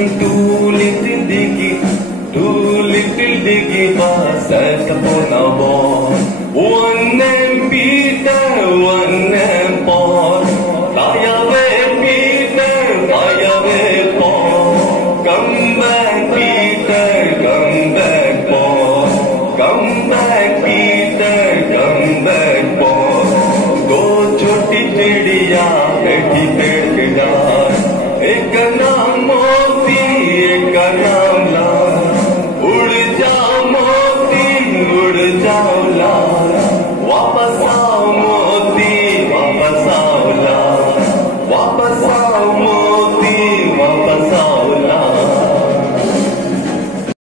Two little diggy bus set upon a wall. One name Peter, one name Paul.